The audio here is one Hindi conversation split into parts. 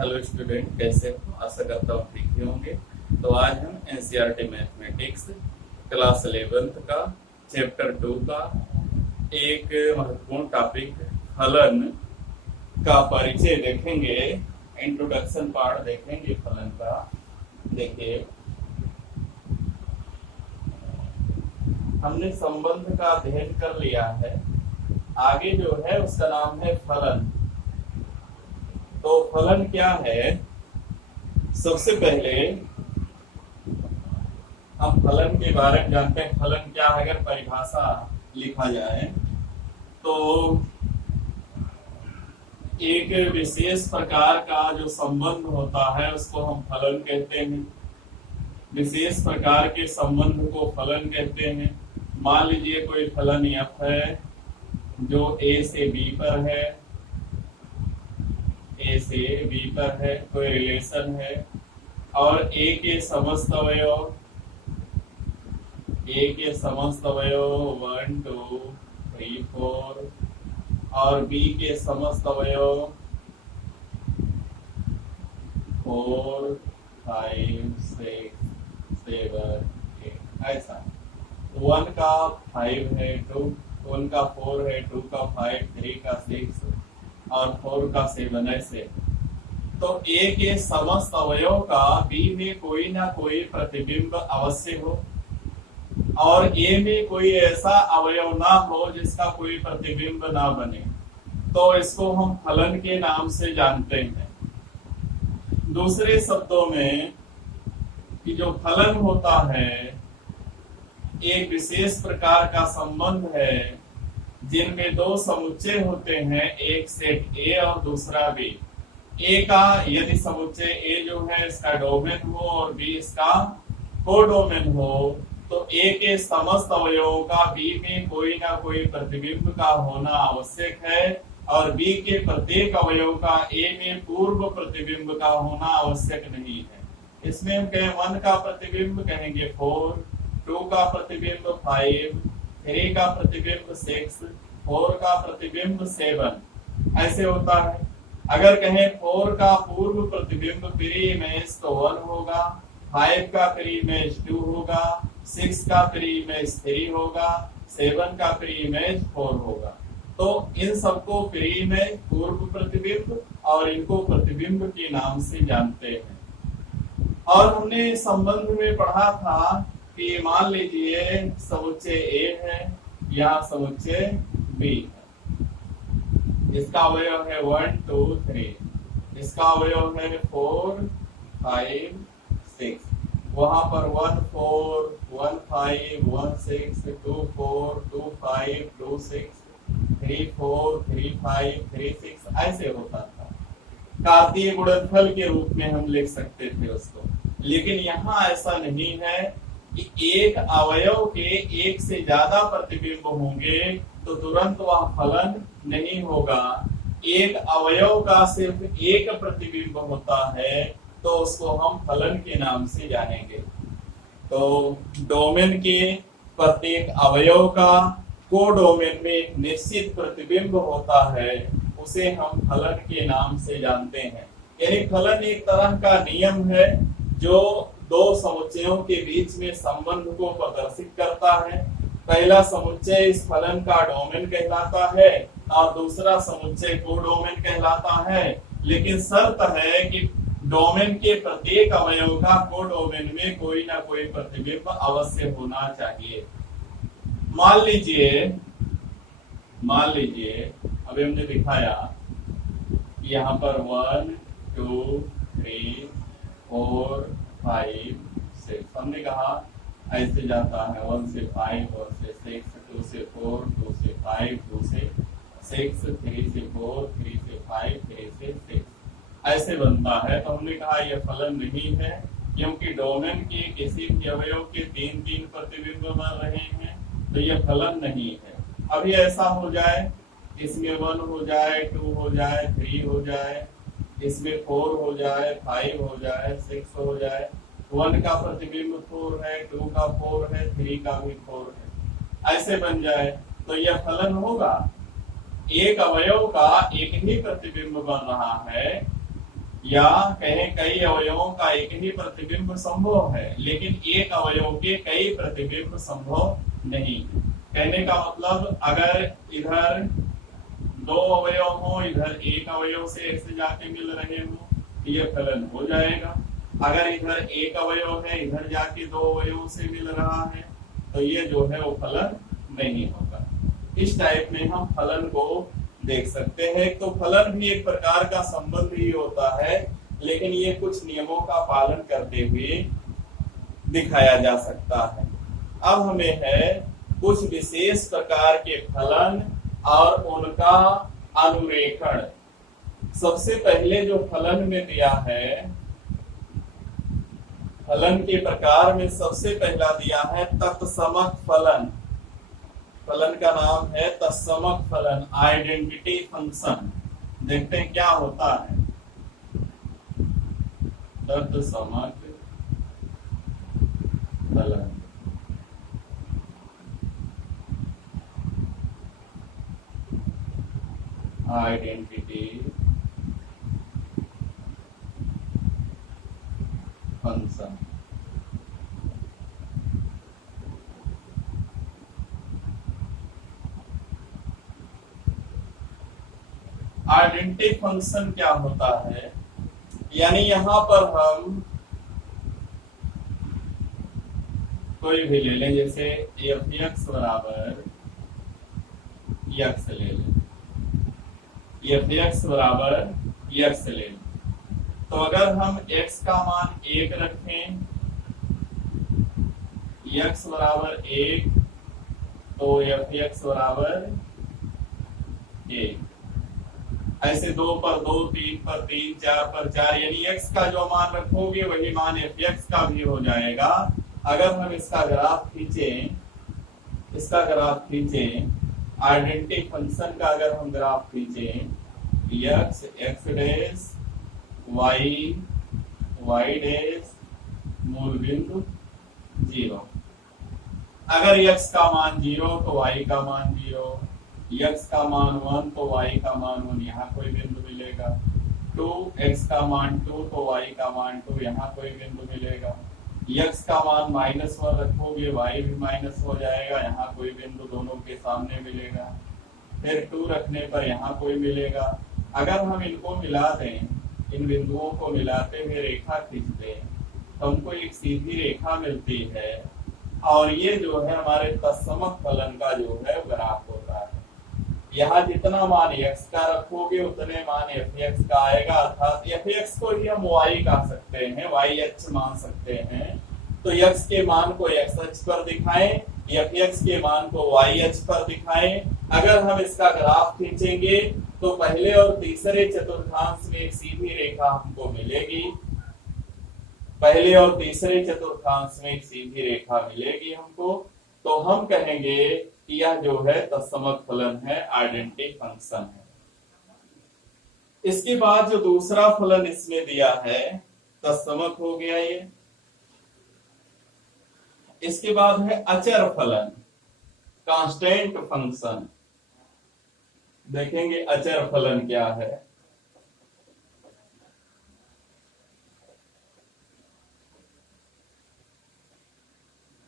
हेलो स्टूडेंट, कैसे हो? आशा करता हूँ ठीक ही होंगे। तो आज हम एनसीईआरटी मैथमेटिक्स क्लास 11th का चैप्टर 2 का एक महत्वपूर्ण टॉपिक फलन का परिचय देखेंगे। इंट्रोडक्शन पार्ट देखेंगे फलन का। देखिए, हमने संबंध का अध्ययन कर लिया है। आगे जो है उसका नाम है फलन। तो फलन क्या है? सबसे पहले हम फलन के बारे में जानते हैं। फलन क्या है? अगर परिभाषा लिखा जाए तो एक विशेष प्रकार का जो संबंध होता है उसको हम फलन कहते हैं। विशेष प्रकार के संबंध को फलन कहते हैं। मान लीजिए कोई फलन f है जो a से b पर है, a से b पर है, कोई रिलेशन है और a के समस्त अवयव 1 2 3 4 और b के समस्त अवयव 4 5 6 7 8 ऐसा। 1 का 5 है, 1 का 4 है, 2 का 5, 3 का 6 और 4 का 7 ऐसे। तो A के समस्त अवयव का B में कोई ना कोई प्रतिबिंब अवश्य हो और A में कोई ऐसा अवयव ना हो जिसका कोई प्रतिबिंब ना बने, तो इसको हम फलन के नाम से जानते हैं। दूसरे शब्दों में कि जो फलन होता है एक विशेष प्रकार का संबंध है जिनमें दो समुच्चय होते हैं, एक सेट A और दूसरा B। A का यदि समुच्चय A जो है इसका डोमेन हो और B इसका कोडोमेन हो, तो A के समस्त अवयवों का B में कोई ना कोई प्रतिबिंब का होना आवश्यक है और B के प्रत्येक अवयव का A में पूर्व प्रतिबिंब का होना आवश्यक नहीं है। इसमें हम कहें 1 का प्रतिबिंब कहेंगे 4, 2 का प्रतिबिंब 5, 3 का प्रतिबिंब 6, 4 का प्रतिबिंब 7 ऐसे होता है। अगर कहें 4 का पूर्व प्रतिबिंब प्री इमेज तो 1 होगा, 5 का प्री इमेज 2 होगा, 6 का प्री इमेज 3 होगा, 7 का प्री इमेज 4 होगा। तो इन सबको प्री इमेज पूर्व प्रतिबिंब और इनको प्रतिबिंब के नाम से जानते हैं। और हमने संबंध में पढ़ा था कि मान लीजिए समुच्चय A है, यहाँ समुच्चय B है। इसका अवयव है 1 2 3, इसका अवयव है 4 5 6, वहां पर 1 4 1 5 1 6 2 4 2 5 2 6 3 4 3 5 3 6 ऐसे होता था। कार्तीय गुणनफल के रूप में हम लिख सकते थे उसको, लेकिन यहाँ ऐसा नहीं है कि एक अवयव के एक से ज्यादा प्रतिबिंब होंगे तो तुरंत वह फलन नहीं होगा। एक अवयव का सिर्फ एक प्रतिबिंब होता है तो उसको हम फलन के नाम से जानेंगे। तो डोमेन के प्रत्येक अवयव का कोडोमेन में एक निश्चित प्रतिबिंब होता है, उसे हम फलन के नाम से जानते हैं। यानी फलन एक तरह का नियम है जो दो समुच्चयों के बीच में संबंध को प्रदर्शित करता है। पहला समुच्चय इस फलन का डोमेन कहलाता है और दूसरा समुच्चय कोडोमेन कहलाता है, लेकिन शर्त है कि डोमेन के प्रत्येक अवयव का कोडोमेन में कोई ना कोई प्रतिबिंब अवश्य होना चाहिए। मान लीजिए अभी हमने दिखाया यहाँ पर 1 2 3 4 5 6, हमने कहा ऐसे जाता है 1 से 5, 1 से 6, 2 से 4, 2 से 5, 2 से 6, 3 से 4, 3 से 5, 3 से 6 ऐसे बनता है। तो हमने कहा यह फलन नहीं है क्योंकि डोमेन के किसी भी अवयव के 3 प्रतिबिंब बन रहे हैं, तो यह फलन नहीं है। अभी ऐसा हो जाए इसमें 1 हो जाए, 2 हो जाए, 3 हो जाए, इसमें 4 हो जाए, 5 हो जाए, 6 हो जाए, 1 का प्रतिबिंब 4 है, 2 का 4 है, 3 का भी 4 है, ऐसे बन जाए तो यह फलन होगा। एक अवयव का एक ही प्रतिबिंब बन रहा है या कहें कई अवयवों का एक ही प्रतिबिंब संभव है, लेकिन एक अवयव के कई प्रतिबिंब संभव नहीं। कहने का मतलब अगर इधर दो अवयव हो, इधर एक अवयव से ऐसे जाके मिल रहे हो, ये फलन हो जाएगा। अगर इधर एक अवयव है, इधर जाके दो अवयव से मिल रहा है, तो ये जो है वो फलन नहीं होगा। इस टाइप में हम फलन को देख सकते हैं। तो फलन भी एक प्रकार का संबंध ही होता है, लेकिन ये कुछ नियमों का पालन करते हुए दिखाया जा सकता है। अब हमें है कुछ विशेष प्रकार के फलन और उनका अनुरेखण। सबसे पहले जो फलन में दिया है, फलन के प्रकार में सबसे पहला दिया है तत्समक फलन। फलन का नाम है तत्समक फलन, आइडेंटिटी फंक्शन। देखते हैं क्या होता है तत्समक फलन। Identity function. आइडेंटिटी फंक्शन क्या होता है, यानी यहां पर हम कोई भी ले लें, जैसे एफ एक्स बराबर एक्स ले लें, एफ एक्स बराबर एक्स ले लें। तो अगर हम x का मान 1 रखें, x बराबर 1, तो एफ एक्स बराबर 1। ऐसे 2 पर 2, 3 पर 3, 4 पर 4, यानी x का जो मान रखोगे वही मान एफ एक्स का भी हो जाएगा। अगर हम इसका ग्राफ खींचें, आइडेंटिटी फंक्शन का अगर हम ग्राफ खींचें, x x dash y y dash मूल बिंदु 0। अगर x का मान 0 तो y का मान 0, x का मान 1 तो y का मान 1, यहाँ कोई बिंदु मिलेगा। 2x का मान 2 तो y का मान 2, यहाँ कोई बिंदु मिलेगा। x का मान -1 रखोगे, y भी माइनस हो जाएगा, यहाँ कोई बिंदु दोनों के सामने मिलेगा। फिर 2 रखने पर यहाँ कोई मिलेगा। अगर हम इनको मिला दें, इन बिंदुओं को मिलाते हुए रेखा खींचते हैं, तो हमको एक सीधी रेखा मिलती है, और ये जो है हमारे तत्समक फलन का जो है ग्राफ होता है। यहाँ जितना मान x का रखोगे उतने मान एफ एक्स का आएगा, अर्थात एफ एक्स को ही हम y कह सकते हैं, y अक्ष मान सकते हैं। तो x के मान को x अक्ष पर दिखाएं, एफ एक्स के मान को y अक्ष पर दिखाएं। अगर हम इसका ग्राफ खींचेंगे तो पहले और तीसरे चतुर्थांश में एक सीधी रेखा हमको मिलेगी, पहले और तीसरे चतुर्थांश में एक सीधी रेखा मिलेगी हमको। तो हम कहेंगे कि यह जो है तत्समक फलन है, आइडेंटिटी फंक्शन है। इसके बाद जो दूसरा फलन इसमें दिया है, तत्समक हो गया ये। इसके बाद है अचर फलन, कांस्टेंट फंक्शन। देखेंगे अचर फलन क्या है।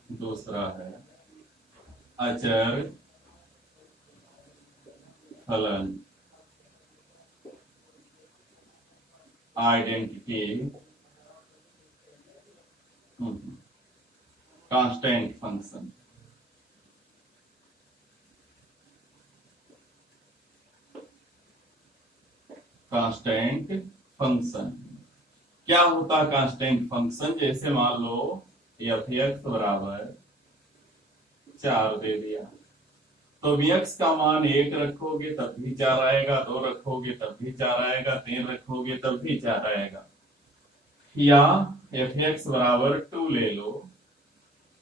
दूसरा है अचर फलन, identity constant function. Constant function क्या होता है? कांस्टेंट फंक्शन जैसे मान लो एफ एक्स बराबर 4 दे दिया, तो एक्स का मान 1 रखोगे तब भी 4 आएगा, 2 रखोगे तब भी 4 आएगा, 3 रखोगे तब भी 4 आएगा। या एफ एक्स बराबर 2 ले लो,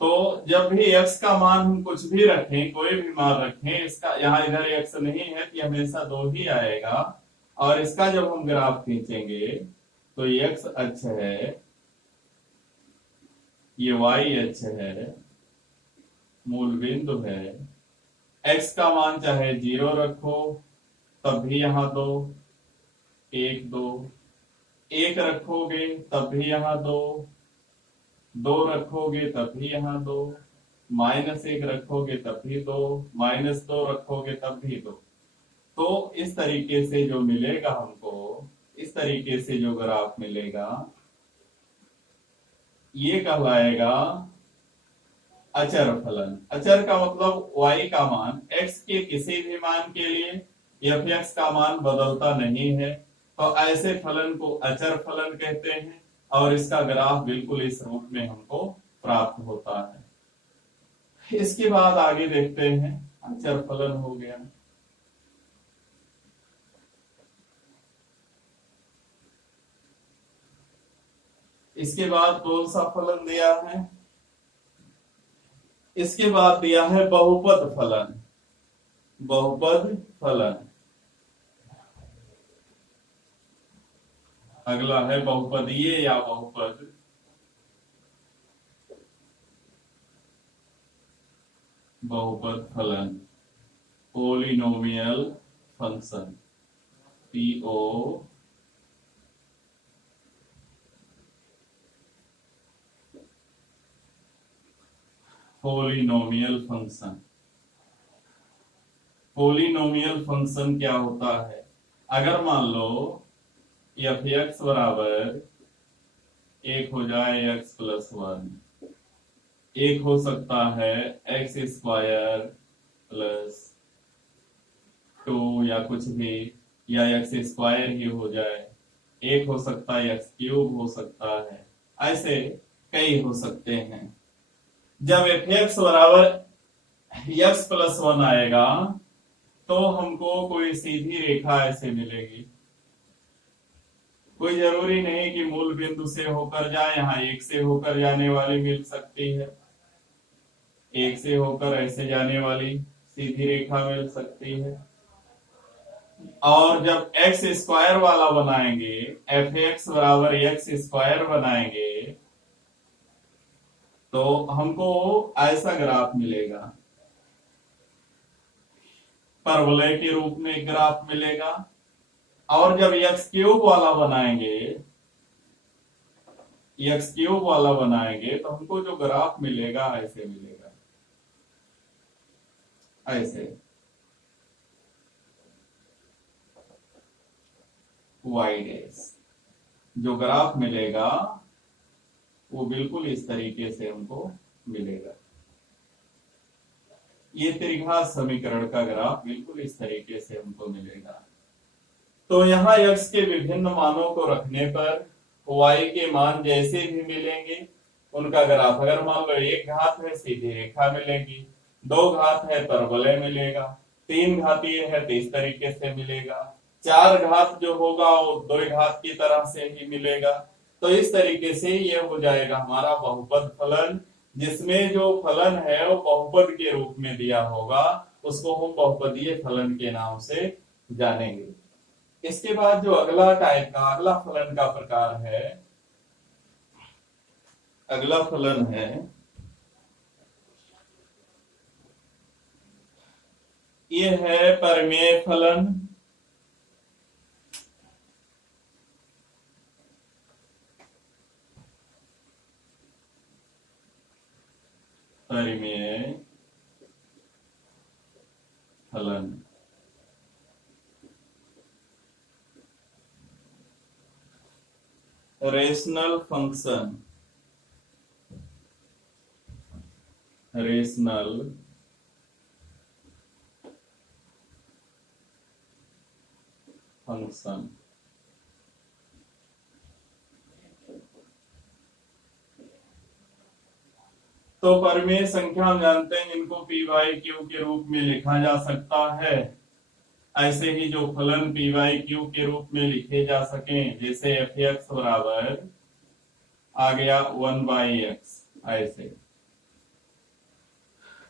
तो जब भी x का मान हम कुछ भी रखें, कोई भी मान रखें, इसका यहाँ इधर x नहीं है कि हमेशा 2 ही आएगा। और इसका जब हम ग्राफ खींचेंगे तो x अक्ष है, ये y अक्ष है, मूल बिंदु है। x का मान चाहे 0 रखो तब भी यहाँ 2, 1 2, एक रखोगे तब भी यहाँ दो, दो रखोगे तब भी यहाँ दो, माइनस एक रखोगे तब भी दो, माइनस दो रखोगे तब भी दो। तो इस तरीके से जो मिलेगा हमको, इस तरीके से जो ग्राफ मिलेगा, ये कहलाएगा अचर फलन। अचर का मतलब y का मान x के किसी भी मान के लिए f(x) का मान बदलता नहीं है, तो ऐसे फलन को अचर फलन कहते हैं। और इसका ग्राफ बिल्कुल इस रूप में हमको प्राप्त होता है। इसके बाद आगे देखते हैं, अचर फलन हो गया। इसके बाद कौन सा फलन दिया है? इसके बाद दिया है बहुपद फलन। बहुपद फलन अगला है बहुपदीय या बहुपद। बहुपद फलन, polynomial function, PO polynomial function. Polynomial function क्या होता है? अगर मान लो f(x) बराबर एक हो जाए x प्लस वन, एक हो सकता है एक्स स्क्वायर प्लस टू या कुछ भी, या एक्स स्क्वायर ही हो जाए, एक हो सकता है एक्स क्यूब हो सकता है, ऐसे कई हो सकते हैं। जब f(x) बराबर x प्लस वन आएगा तो हमको कोई सीधी रेखा ऐसे मिलेगी। कोई जरूरी नहीं कि मूल बिंदु से होकर जाए, यहाँ एक से होकर जाने वाली मिल सकती है, एक से होकर ऐसे जाने वाली सीधी रेखा मिल सकती है। और जब एक्स स्क्वायर वाला बनाएंगे, f(x) बराबर एक्स स्क्वायर बनाएंगे, तो हमको ऐसा ग्राफ मिलेगा, परवलय के रूप में एक ग्राफ मिलेगा। और जब एक्स क्यूब वाला बनाएंगे, एक्स क्यूब वाला बनाएंगे तो हमको जो ग्राफ मिलेगा ऐसे मिलेगा, ऐसे वाई डैश। जो ग्राफ मिलेगा वो बिल्कुल इस तरीके से हमको मिलेगा। ये त्रिघात समीकरण का ग्राफ बिल्कुल इस तरीके से हमको मिलेगा। तो यहाँ x के विभिन्न मानों को रखने पर y के मान जैसे भी मिलेंगे उनका ग्राफ, अगर मान लो एक घात है सीधी रेखा मिलेगी, दो घात है परवलय मिलेगा, तीन घातीय है तो इस तरीके से मिलेगा, चार घात जो होगा वो दो घात की तरह से ही मिलेगा। तो इस तरीके से ये हो जाएगा हमारा बहुपद फलन, जिसमें जो फलन है वो बहुपद के रूप में दिया होगा, उसको हम बहुपदीय फलन के नाम से जानेंगे। इसके बाद जो अगला टाइप का अगला फलन का प्रकार है, अगला फलन है ये है परिमेय फलन। परिमेय फलन रेशनल फंक्शन, रेशनल फंक्शन। तो परिमेय संख्या हम जानते हैं इनको पी बाई क्यू के रूप में लिखा जा सकता है। ऐसे ही जो फलन पी बाई क्यू के रूप में लिखे जा सके, जैसे f(x) बराबर आ गया 1/x, ऐसे।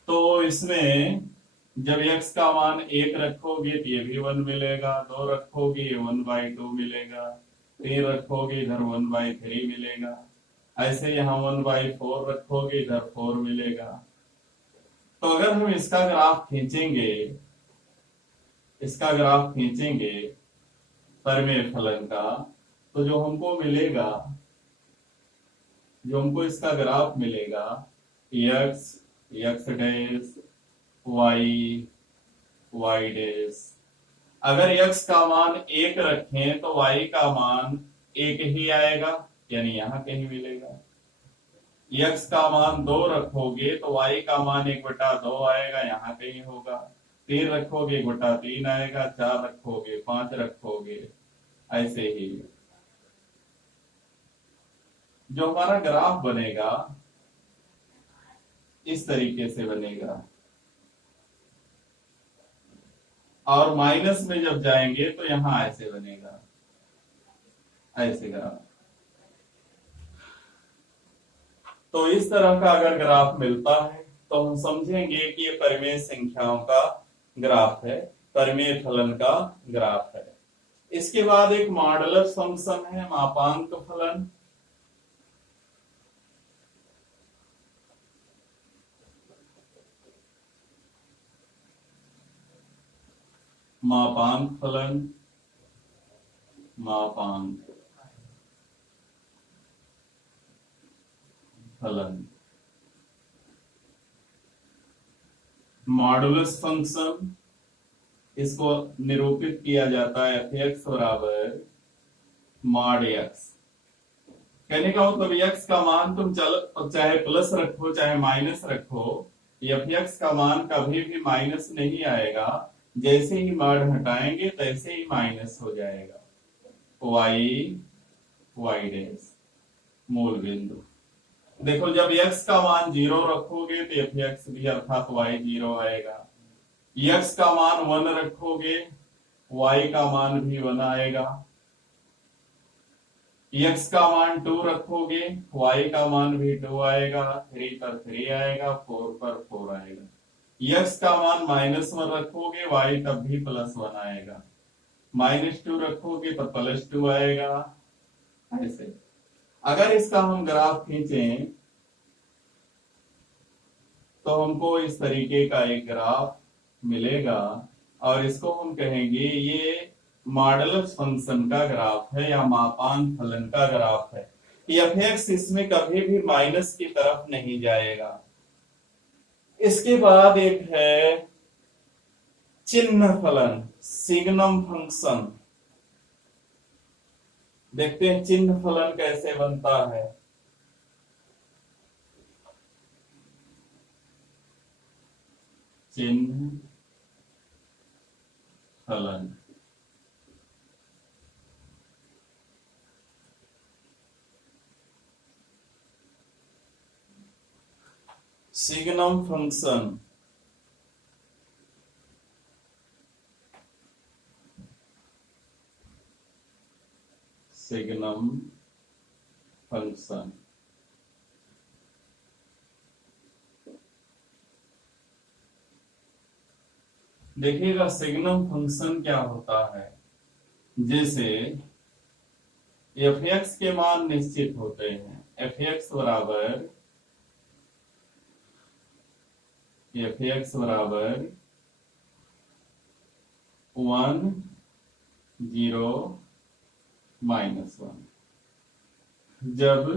तो इसमें जब x का मान एक रखोगे तो ये भी 1 मिलेगा, दो रखोगे 1/2 मिलेगा, तीन रखोगे इधर 1/3 मिलेगा, ऐसे यहाँ 1/4 रखोगे इधर 4 मिलेगा। तो अगर हम इसका ग्राफ खींचेंगे, इसका ग्राफ खींचेंगे परिमेय फलन का, तो जो हमको मिलेगा, जो हमको इसका ग्राफ मिलेगा, X, X dash, Y, Y dash. अगर x का मान 1 रखें तो y का मान 1 ही आएगा, यानी यहां कहीं मिलेगा। x का मान 2 रखोगे तो y का मान 1/2 आएगा, यहां कहीं होगा। 3 रखोगे 1/3 आएगा, 4 रखोगे, 5 रखोगे, ऐसे ही जो हमारा ग्राफ बनेगा इस तरीके से बनेगा। और माइनस में जब जाएंगे तो यहां ऐसे बनेगा, ऐसे ग्राफ। तो इस तरह का अगर ग्राफ मिलता है तो हम समझेंगे कि ये परिमेय संख्याओं का ग्राफ है, परिमेय फलन का ग्राफ है। इसके बाद एक मॉडुलस फंक्शन है, मापांक फलन। मापांक फलन, मापांक फलन। मॉडुलस फंक्शन, इसको निरूपित किया जाता है एफ एक्स बराबर मॉड एक्स। कहने का मतलब एक्स का मान तुम चाहे प्लस रखो चाहे माइनस रखो, एफ एक्स का मान कभी भी माइनस नहीं आएगा। जैसे ही मॉड हटाएंगे तैसे ही माइनस हो जाएगा। वाई, वाई डैश, मूल बिंदु। देखो जब x का मान 0 रखोगे तो एफ एक्स भी अर्थात y 0 आएगा। x का मान 1 रखोगे y का मान भी 1 आएगा। x का मान 2 रखोगे y का मान भी 2 आएगा। 3 पर 3 आएगा, 4 पर 4 आएगा। x का मान -1 रखोगे y तब भी +1 आएगा। -2 रखोगे तो +2 आएगा। ऐसे अगर इसका हम ग्राफ खींचें तो हमको इस तरीके का एक ग्राफ मिलेगा और इसको हम कहेंगे ये मॉडुलस फंक्शन का ग्राफ है या मापांक फलन का ग्राफ है। एफ एक्स इसमें कभी भी माइनस की तरफ नहीं जाएगा। इसके बाद एक है चिन्ह फलन, सिग्नम फंक्शन। देखते हैं चिन्ह फलन कैसे बनता है। चिन्ह फलन, सिग्नम फंक्शन। सिग्नम फंक्शन देखिएगा सिग्नम फंक्शन क्या होता है। जैसे एफ एक्स के मान निश्चित होते हैं, एफ एक्स बराबर 1 0 -1। जब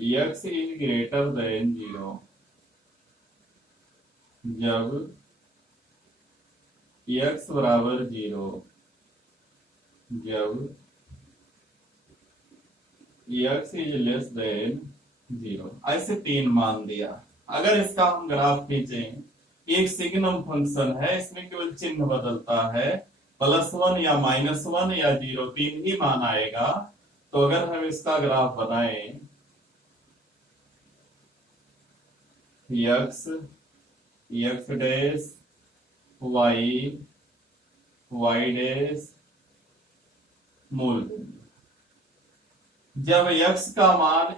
x इज ग्रेटर देन 0, जब x बराबर 0, जब x इज लेस देन 0, ऐसे 3 मान दिया। अगर इसका हम ग्राफ खींचें, एक सिग्नम फंक्शन है, इसमें केवल चिन्ह बदलता है, +1 या -1 या 0, 3 ही मान आएगा। तो अगर हम इसका ग्राफ बनाएं, x x dash, y y dash, मूल बिंदु। जब x का मान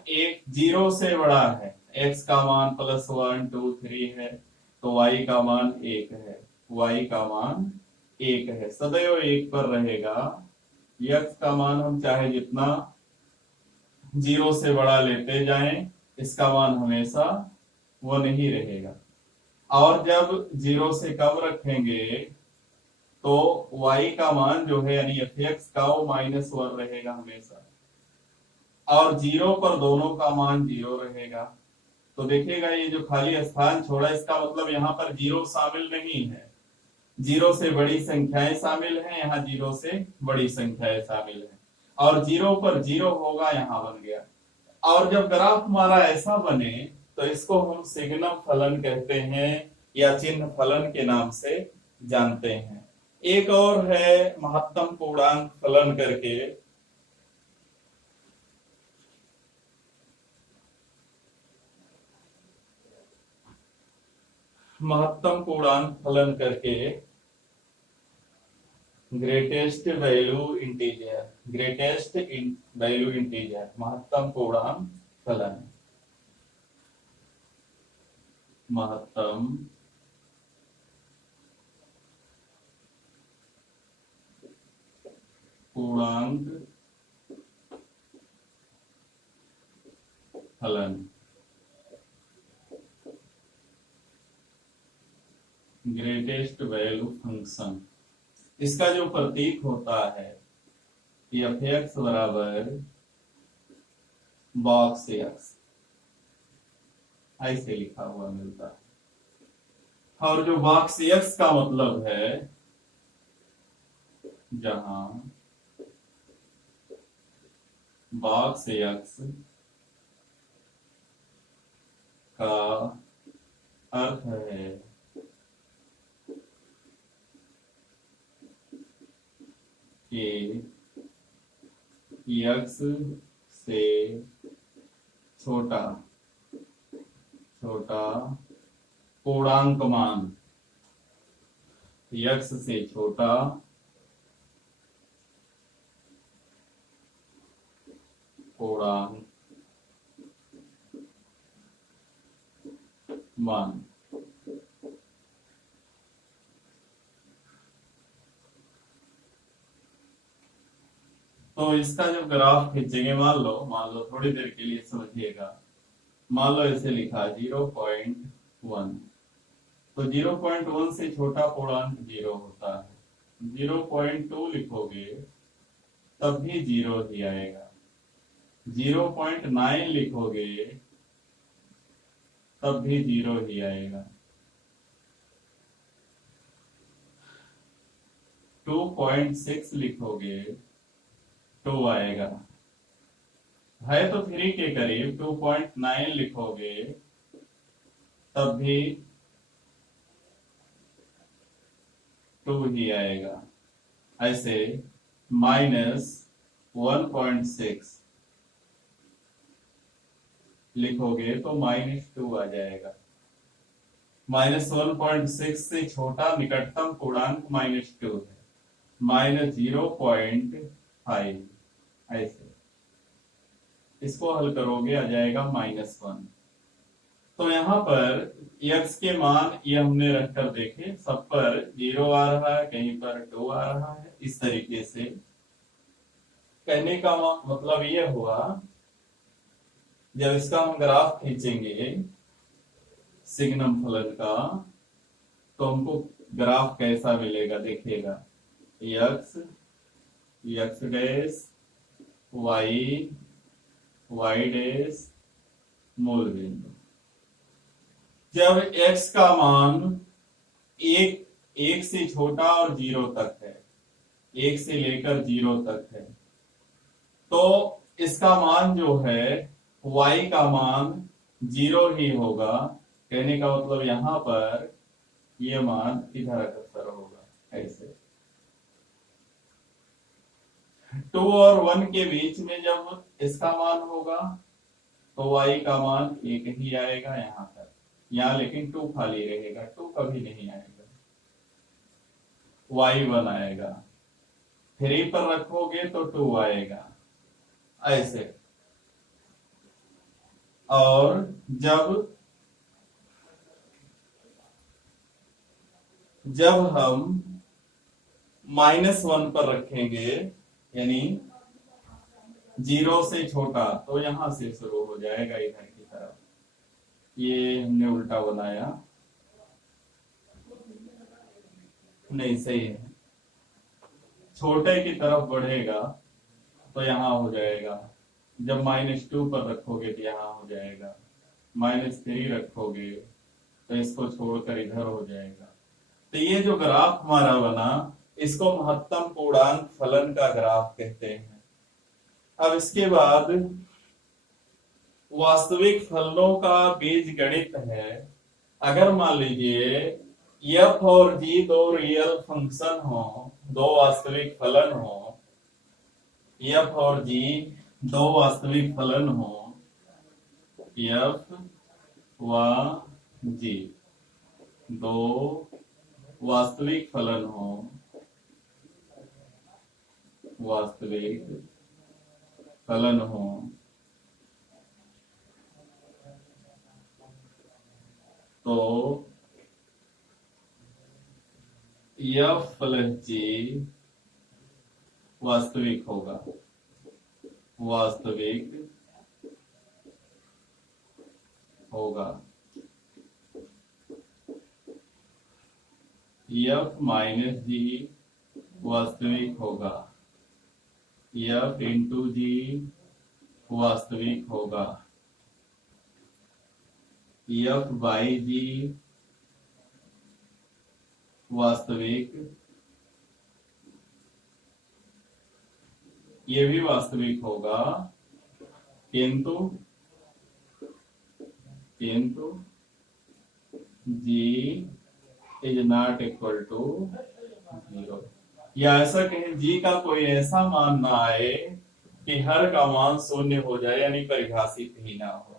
0 से बड़ा है, x का मान +1 2 3 है, तो y का मान 1 है, y का मान 1 है, सदैव 1 पर रहेगा। x का मान हम चाहे जितना 0 से बड़ा लेते जाएं, इसका मान हमेशा 1 ही रहेगा। और जब 0 से कम रखेंगे तो y का मान जो है यानी fx का वो -1 रहेगा हमेशा, और 0 पर दोनों का मान 0 रहेगा। तो देखिएगा ये जो खाली स्थान छोड़ा इसका मतलब यहाँ पर 0 शामिल नहीं है, 0 से बड़ी संख्याएं शामिल हैं, यहाँ 0 से बड़ी संख्याएं शामिल हैं, और 0 पर 0 होगा, यहाँ बन गया। और जब ग्राफ हमारा ऐसा बने तो इसको हम सिग्नम फलन कहते हैं या चिन्ह फलन के नाम से जानते हैं। एक और है महत्तम पूर्णांक फलन करके, महत्तम पूर्णांक फलन करके greatest value integer, greatest value integer, महत्तम पूर्णांक फलन, महत्तम पूर्णांक फलन, ग्रेटेस्ट वैल्यू फंक्शन। इसका जो प्रतीक होता है एफ एक्स बराबर बॉक्स एक्स, ऐसे लिखा हुआ मिलता है। और जो बॉक्स एक्स का मतलब है जहां बॉक्स एक्स का अर्थ है कि एक्स से छोटा छोटा पूर्णांक मान, एक्स से छोटा पूर्णांक मान। तो इसका जब ग्राफ खींचेंगे, मान लो थोड़ी देर के लिए समझिएगा, मान लो इसे लिखा 0.1, तो 0.1 से छोटा पूर्णांक 0 होता है, 0.2 लिखोगे तब भी 0 ही आएगा, 0.9 लिखोगे तब भी 0 ही आएगा, 2.6 लिखोगे 2 आएगा, है तो 3 के करीब, 2.9 लिखोगे तब भी 2 ही आएगा। ऐसे -1.6 लिखोगे तो -2 आ जाएगा। -1.6 से छोटा निकटतम पूर्णांक -2 है, -0.5, ऐसे इसको हल करोगे आ जाएगा -1। तो यहाँ पर x के मान ये हमने रखकर देखे, सब पर 0 आ रहा है, कहीं पर 2 आ रहा है। इस तरीके से कहने का मतलब ये हुआ, जब इसका हम ग्राफ खींचेंगे सिग्नम फलन का, तो हमको ग्राफ कैसा मिलेगा देखिएगा, x x dash y y dash मूल बिंदु। जब x का मान एक से छोटा और 0 तक है, 1 से लेकर 0 तक है, तो इसका मान जो है y का मान 0 ही होगा। कहने का मतलब यहां पर ये मान इधर अग्रसर होगा, ऐसे 2 और 1 के बीच में जब इसका मान होगा तो y का मान 1 ही आएगा यहाँ पर, यहाँ लेकिन 2 खाली रहेगा, 2 कभी नहीं आएगा, y1 आएगा, 3 पर रखोगे तो 2 आएगा, ऐसे। और जब हम -1 पर रखेंगे, यानी 0 से छोटा, तो यहां से शुरू हो जाएगा इधर की तरफ, ये हमने उल्टा बनाया, नहीं सही है, छोटे की तरफ बढ़ेगा तो यहाँ हो जाएगा, जब -2 पर रखोगे तो यहाँ हो जाएगा, -3 रखोगे तो इसको छोड़कर इधर हो जाएगा। तो ये जो ग्राफ हमारा बना, इसको महत्तम पूर्णांक फलन का ग्राफ कहते हैं। अब इसके बाद वास्तविक फलनों का बीज गणित है। अगर मान लीजिए f और g दो रियल फंक्शन हो, दो वास्तविक फलन हो, f और g दो वास्तविक फलन हो, f व g दो वास्तविक फलन हो, वास्तविक फलन हो, तो f प्लस g वास्तविक होगा, वास्तविक होगा। f माइनस g वास्तविक होगा, f इंटू g वास्तविक होगा, f बाई g वास्तविक, ये भी वास्तविक होगा, किंतु g is not equal to 0। या ऐसा कहें g का कोई ऐसा मान ना आए कि हर का मान शून्य हो जाए, यानी परिभाषित ही ना हो।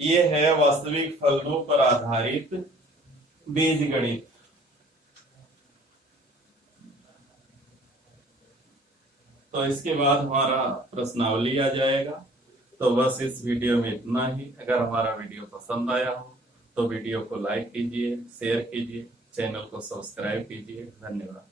ये है वास्तविक फलनों पर आधारित बीजगणित। तो इसके बाद हमारा प्रश्नावली आ जाएगा। तो बस इस वीडियो में इतना ही। अगर हमारा वीडियो पसंद आया हो तो वीडियो को लाइक कीजिए, शेयर कीजिए, चैनल को सब्सक्राइब कीजिए। धन्यवाद।